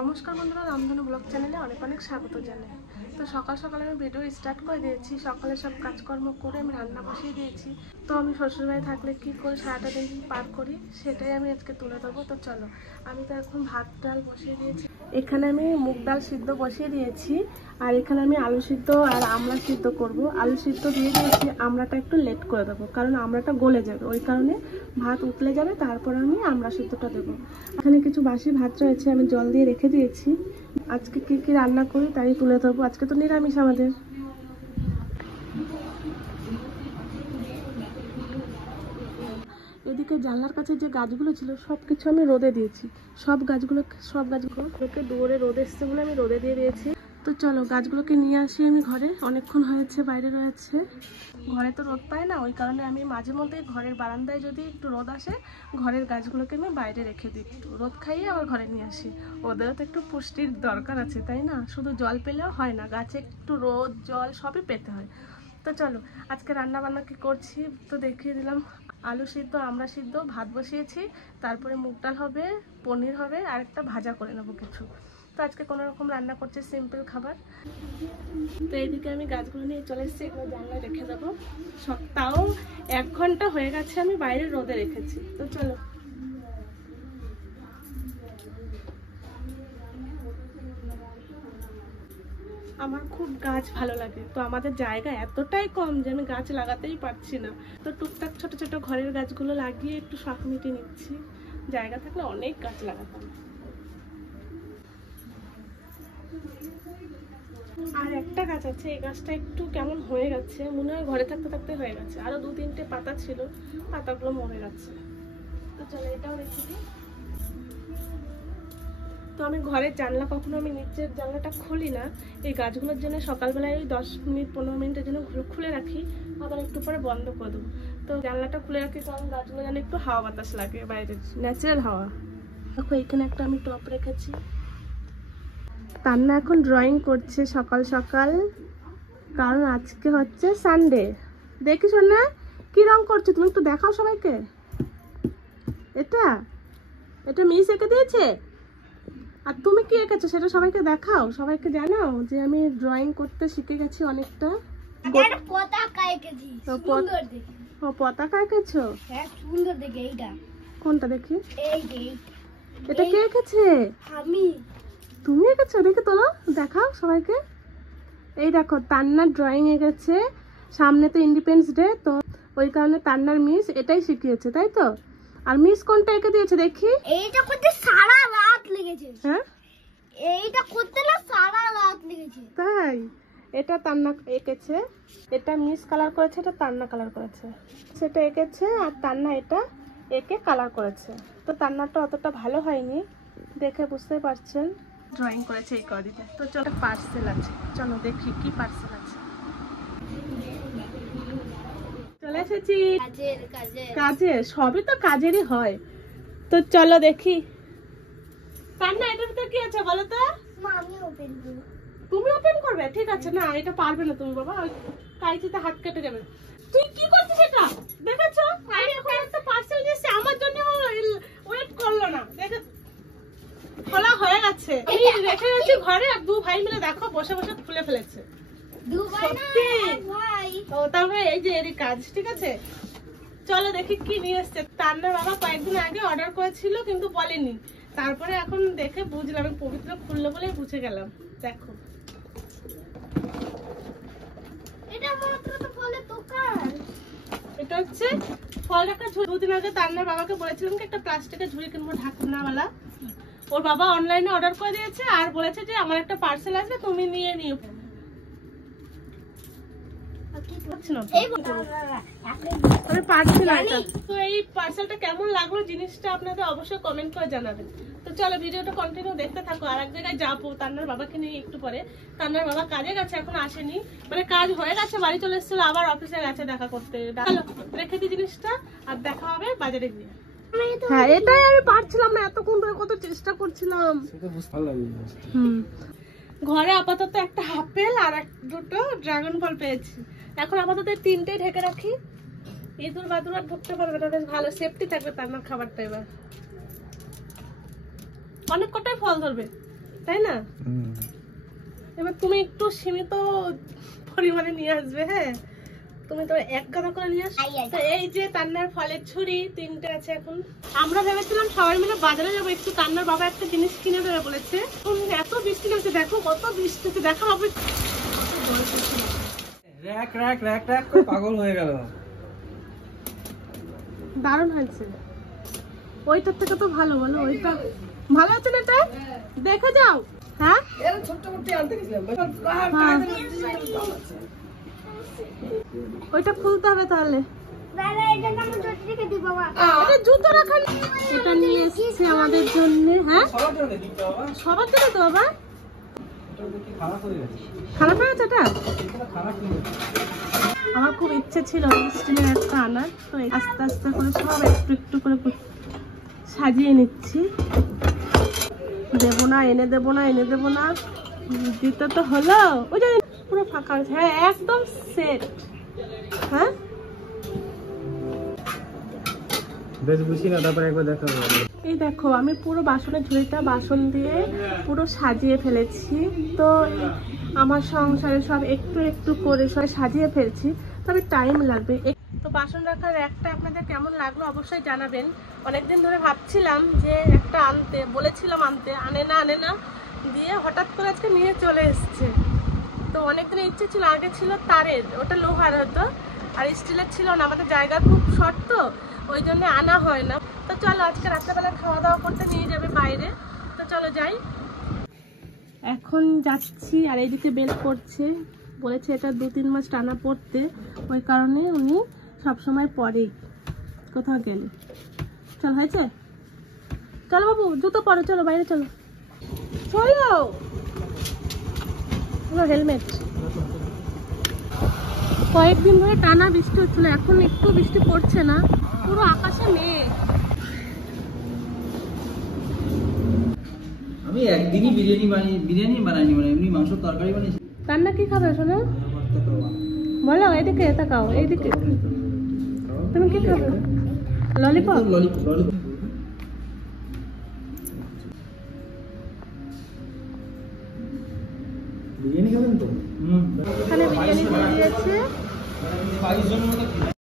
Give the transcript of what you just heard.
নমস্কার বন্ধুরা, রামধনু ব্লগ চ্যানেলে অনেক অনেক স্বাগত জানাই। তো সকাল সকাল আমি ভিডিও স্টার্ট করে দিয়েছি। সকালে সব কাজকর্ম করে আমি রান্না বসিয়ে দিয়েছি। তো আমি শ্বশুরবাড়ি থাকলে কী করে সারাটা দিন পার করি সেটাই আমি আজকে তুলে ধরবো। তো চলো, আমি তো এখন ভাত ডাল বসিয়ে দিয়েছি। এখানে আমি মুগ ডাল সিদ্ধ বসিয়ে দিয়েছি, আর এখানে আমি আলু সিদ্ধ আর আমড়া সিদ্ধ করব। আলু সিদ্ধ দিয়ে দিয়েছি, আমড়াটা একটু লেট করে দেবো, কারণ আমড়াটা গলে যাবে, ওই কারণে ভাত উতলে যাবে, তারপর আমি আমড়া সিদ্ধটা দেবো। এখানে কিছু বাসি ভাত রয়েছে, আমি জল দিয়ে রেখে দিয়েছি। আজকে কি কি রান্না করি তাই তুলে ধরবো। আজকে তো নিরামিষ আমাদের। এদিকে জানলার কাছে যে গাছগুলো ছিল সব কিছু আমি রোদে দিয়েছি। সব গাছগুলোকে দৌড়ে রোদ এসছে বলে আমি রোদে দিয়ে দিয়েছি। তো চলো গাছগুলোকে নিয়ে আসি আমি ঘরে। অনেকক্ষণ হয়েছে বাইরে রয়েছে, ঘরে তো রোদ পায় না, ওই কারণে আমি মাঝে মধ্যে ঘরের বারান্দায় যদি একটু রোদ আসে, ঘরের গাছগুলোকে আমি বাইরে রেখে দিই, একটু রোদ খাইয়ে আবার ঘরে নিয়ে আসি। ওদেরও তো একটু পুষ্টির দরকার আছে, তাই না? শুধু জল পেলেও হয় না, গাছে একটু রোদ জল সবই পেতে হয়। তো চলো আজকে রান্না বান্না কি করছি তো দেখিয়ে দিলাম। আলু সিদ্ধ, আমড়া সিদ্ধ, ভাত বসিয়েছি, তারপরে মুগ ডাল হবে, পনির হবে, আর একটা ভাজা করে নেবো কিছু। তো আজকে কোনো রকম রান্না করছি, সিম্পল খাবার। তো এইদিকে আমি গাছগুলো নিয়ে চলে এসেছি, এগুলো জানলায় রেখে দেবো। তাও 1 ঘন্টা হয়ে গেছে আমি বাইরে রোদে রেখেছি। তো চলো, আমার খুব গাছ ভালো লাগে। তো আমাদের জায়গা এতটাই কম যে আমি গাছ লাগাতেই পারছি না। তো টুকটাক ছোট ছোট ঘরের গাছগুলো লাগিয়ে একটু শখ মিটিয়ে নিচ্ছি। জায়গা থাকলে অনেক গাছ লাগাতাম। আর একটা গাছ আছে, এই গাছটা একটু কেমন হয়ে গেছে, মনে হয় ঘরে থাকতে থাকতে হয়ে গেছে। আরো 2-3টে পাতা ছিল, পাতাগুলো মরে গেছে। তো চলো এটাও রেখে দিই। তো আমি ঘরের জানলা কখনো আমি নিচের জানলাটা খুলি না, এই গাছগুলোর জন্য সকালবেলায় ওই 10-15 মিনিটের জন্য খুলে রাখি, আবার একটু পরে বন্ধ করে দেবো। তো জানলাটা খুলে রাখি কারণ গাছগুলো যেন একটু হাওয়া বাতাস লাগে, বাইরের ন্যাচারাল হাওয়া। দেখো এখানে একটা আমি টব রেখেছি। তান্না এখন ড্রয়িং করছে সকাল সকাল, কারণ আজকে হচ্ছে সানডে। দেখি শোনা কি রং করছো তুমি, একটু দেখাও সবাইকে। এটা এটা মিস এঁকে দিয়েছে, আর তুমি কি এঁকেছো সেটা সবাইকে দেখাও, সবাইকে জানাও যে আমি ড্রয়িং করতে শিখে গেছি অনেকটা। পতাকা এঁকেছো? হ্যাঁ, সুন্দর দেখে। এইটা কোনটা দেখি? এটা কে এঁকেছে? আমি। তুমি এঁকেছো? দেখে তোলো, দেখাও সবাইকে। এই দেখো তান্নার ড্রয়িং এঁকেছে। সামনে তো ইন্ডিপেন্ডেন্স ডে, তো ওই কারণে তান্নার মিস এটাই শিখিয়েছে, তাই তো? আর মিস কোনটা এঁকে দিয়েছে দেখি? এইটা করতে সারা রাত লেগেছে। হ্যাঁ, এইটা করতে না সারা রাত লেগেছে। তাই? এটা তান্না এঁকেছে, এটা মিস কালার করেছে, এটা তান্না কালার করেছে। সেটা এঁকেছে আর তান্না এটা এঁকে কালার করেছে। তো তান্নাটা অতটা ভালো হয়নি, দেখে বুঝতে পারছেন। ড্রয়িং করেছে এই কদিনে। তো চলো পার্সেল আছে, চলো দেখি কি পার্সেল আছে। চলে এসেছি কাজে, সবই তো কাজেরই হয়। তো চলো দেখি। তান্না এটার ভিতরে কি আছে বলো তো? আমি ওপেন করব। তুমি ওপেন করবে? ঠিক আছে। না এটা পারবে না তুমি বাবা, কাইচিতে হাত কেটে যাবে। তুই কি করছিস এটা? দেখেছো আমি এখন একটা পার্সেল দিয়েছি, আমার জন্য ওয়েট করলো না। দেখে খোলা হয়ে গেছে, আমি রেখে গেছি ঘরে, আর 2 ভাই মিলে দেখো বসে বসে খুলে ফেলেছে। 2 ভাই না, এক ভাই। ও তাহলে এই যে এরই কাজ। ঠিক আছে চলো দেখি কি নিয়ে এসছে। তান্নার বাবা কয়েকদিন আগে অর্ডার করেছিল কিন্তু বলেনি, তারপরে এখন দেখে বুঝলাম, আমি পবিত্র খুললো বলে বুঝে গেলাম। দেখো এটা মাত্র তো বলে দোকান। এটা হচ্ছে ফল রাখার ঝুড়ি। 2 দিন আগে তান্নার বাবাকে বলেছিলাম কি একটা প্লাস্টিকের ঝুড়ি কিনবো ঢাকনাওয়ালা। ওর বাবা অনলাইনে অর্ডার করে দিয়েছে আর বলেছে যে আমার একটা পার্সেল আসবে, তুমি নিয়ে নিও। আমি পারছি না এটা। তো এই পার্সেলটা কেমন লাগলো জিনিসটা আপনাদের অবশ্যই কমেন্ট করে জানাবেন। তো চলো ভিডিওটা কন্টিনিউ দেখতে থাকো। আর এক জায়গায় যাবো তান্নার বাবাকে নিয়ে একটু পরে। তান্নার বাবা কাজে গেছে, এখন আসেনি, মানে কাজ হয়ে গেছে, বাড়ি চলে এসেছিল, আবার অফিসে গেছে দেখা করতে। চলো রেখে দিই জিনিসটা, আর দেখা হবে বাজারে গিয়ে। হ্যাঁ এটাই আমি পারছিলাম না, এতক্ষণ ধরে কত চেষ্টা করছিলাম। ঘরে আপাতত একটা আপেল আর 2টো ড্রাগন ফল পেয়েছি। এখন আপাতত 3টে ঢেকে রাখি, ইঁদুর বাদুর আর ঢুকতে পারবে না, বেশ ভালো সেফটি থাকবে তার খাবারটা। এবার অনেক কটাই ফল ধরবে, তাই না? এবার তুমি একটু সীমিত পরিমাণে নিয়ে আসবে। হ্যাঁ, তুমি তো এক গাদা করে নিয়ে আসবে। তো এই যে তান্নার ফলের ছুরি 3টে আছে। এখন আমরা ভেবেছিলাম সবাই মিলে বাজারে যাবো, একটু তান্নার বাবা একটা জিনিস কিনে দেবে বলেছে। এত বৃষ্টি নামছে, দেখো কত বৃষ্টি হচ্ছে, দেখা হবে। র‍্যাক র‍্যাক র‍্যাক র‍্যাক করে পাগল হয়ে গেল। দারুণ হয়েছে। ওইটার থেকে তো ভালো, বলো ওইটা ভালো আছে না? এটা দেখে যাও। হ্যাঁ, এর ছোট করতে আনতে গেছিলাম। ওইটা খুলতে হবে তাহলে। দাদা এটা আমি জুতো রেখে দিব বাবা। এটা জুতো রাখা নেই। এটা নিয়ে এসেছে আমাদের জন্য। হ্যাঁ, সবার জন্য দিতে বাবা। সবার জন্য তো বাবা। এটা দেখি খারাপ হয়ে গেছে। খারাপ হয়ে গেছে এটা? এটা খারাপ হয়ে গেছে। আমার খুব ইচ্ছে ছিল স্টিলের একটা আনার, তো আস্তে আস্তে করে সব একটু একটু করে সাজিয়ে নিচ্ছি। দেবো না, এনে দেবো না, এনে দেবো না, দিতে তো হলো। ওই যে পুরো ফাঁকা হয়েছে। হ্যাঁ, একদম সেট। হ্যাঁ, বেশ বুঝি না, তারপরে একবার দেখা হবে। এই দেখো আমি পুরো বাসনের ঝুড়িটা বাসন দিয়ে পুরো সাজিয়ে ফেলেছি। তো আমার সংসারে সব একটু একটু করে সব সাজিয়ে ফেলছি, তবে টাইম লাগবে। তো বাসন রাখার একটা আপনাদের কেমন লাগলো অবশ্যই জানাবেন। অনেকদিন ধরে ভাবছিলাম যে একটা আনতে, বলেছিলাম আনতে, আনে না দিয়ে হঠাৎ করে আজকে নিয়ে চলে এসছে। তো অনেকদিনের ইচ্ছে ছিল, আগে ছিল তারের, ওটা লোহার হতো, আর স্টিলের ছিল না। আমাদের জায়গা খুব শর্ট, তো ওই জন্য আনা হয় না। তো চলো আজকে রাত্রেবেলা খাওয়া দাওয়া করতে নিয়ে যাবে বাইরে, তো চলো যাই। এখন যাচ্ছি, আর এইদিকে বেল করছে, বলেছে এটা 2-3 মাস টানা পড়তে, ওই কারণে উনি সবসময় পরেই কোথাও গেলে। চল, হয়েছে? চলো বাবু, জুতো পরো, চলো বাইরে চলো, চলো। হেলমেট। কয়েকদিন ধরে টানা বৃষ্টি হচ্ছিল, এখন একটু বৃষ্টি পড়ছে না, পুরো আকাশে মেঘ। আমি একদিনই বিরিয়ানি বানাইনি, মানে এমনি মাংস তরকারি বানিয়েছি। রান্না কি খাবে শোনো? বলো, এদিকে তাকাও, এইদিকে। তুমি কি খাবে? ললিপপ? ললিপপ। বিরিয়ানি খাবেন তো? এখানে বিরিয়ানি দিয়ে দিয়েছে। 22 জনের মতো খেতে।